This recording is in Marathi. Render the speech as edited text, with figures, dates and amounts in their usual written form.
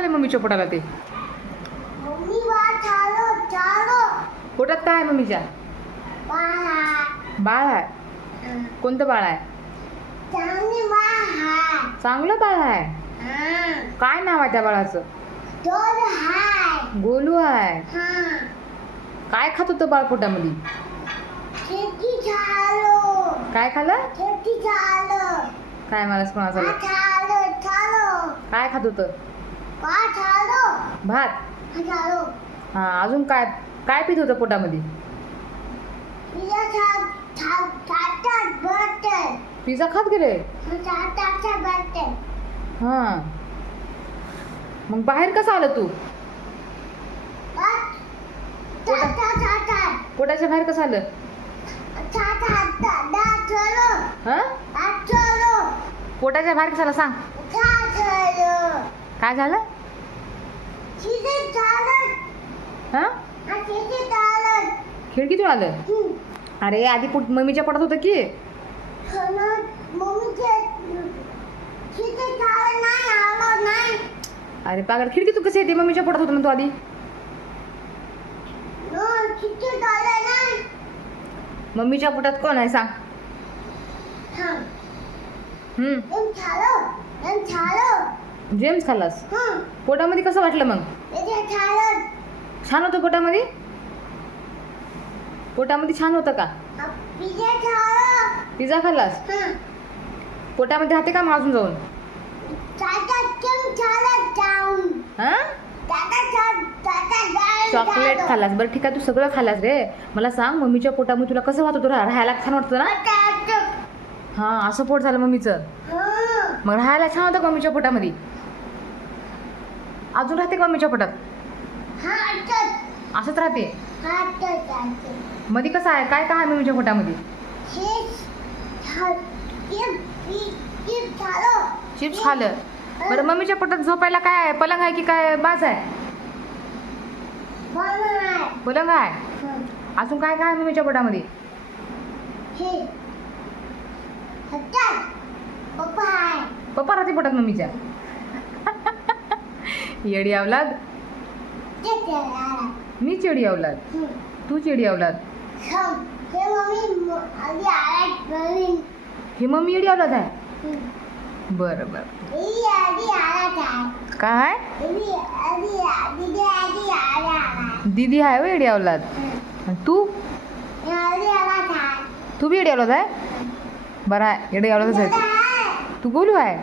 झालं मम्मीच्या पोटाला ते? मम्मी चालो चालो पोटात काय आहे मम्मीच्या? बाळा बाळ आहे. कोणतं बाळ आहे? चांगली बाळा चांगलं बाळ आहे. काय नाव आहे त्या बाळाचं? दोन हाय गोलू आहे. काय खात होतं बाळ पोटामध्ये? खेती चालो काय खाल्लं? खेती चालो काय मला कोणाचं? चालो चालो काय खात होतं? चालो भात. चालो हा, अजून काय काय पित होतं पोटामध्ये? पिझ्झा खात गेले. हा, मग बाहेर कसं आलं तू? पोटाच्या बाहेर कसं आलं? हा, पोटाच्या बाहेर कसं आलं सांग? काय झालं? हा, खिडकीतून आलं. अरे आधी मम्मीच्या पोटात होतं की? अरे पागल, खिडकीतून कसं येते? मम्मीच्या पोटात होतं ना तू आधी. मम्मीच्या पोटात कोण आहे सांग? जेम्स खाल्लास? पोटामध्ये कसं वाटलं मग? छान होतं पोटामध्ये? पोटामध्ये छान होतं का? पिझ्झा खाल्लास? पोटामध्ये राहते का मग अजून जाऊन? हा, चॉकलेट खाल्लास? बरं ठीक आहे, तू सगळं खाल्लास रे. मला सांग, मम्मीच्या पोटामध्ये तुला कसं वाटत होतं? राहायला छान वाटतं ना? हा, असं पोट झालं मम्मीचं. मग राहायला छान होतं मम्मीच्या पोटामध्ये? अजून राहते का मम्मीच्या पोटात? असंच राहते? मध्ये कसं आहे? काय काय आहे मम्मीच्या पोटामध्ये? चिप्स खाल्लं. बरं, मम्मीच्या पोटात झोपायला काय आहे? पलंग आहे की काय बाज आहे? पलंग आहे. अजून काय काय आहे मम्मीच्या पोटामध्ये? पप्पा राहते पोटात मम्मीच्या? येडी अवलाद. मी चिडी अवलाद, तू चिडी अवलाद. ही मम्मी येडी अवलाद आहे? बरं बरं. काय? दीदी आहे येडी अवलाद. तू तू बी येडी अवलाद आहे? बरं आहे, येडी अवलादच आहे. तू गोलू आहे?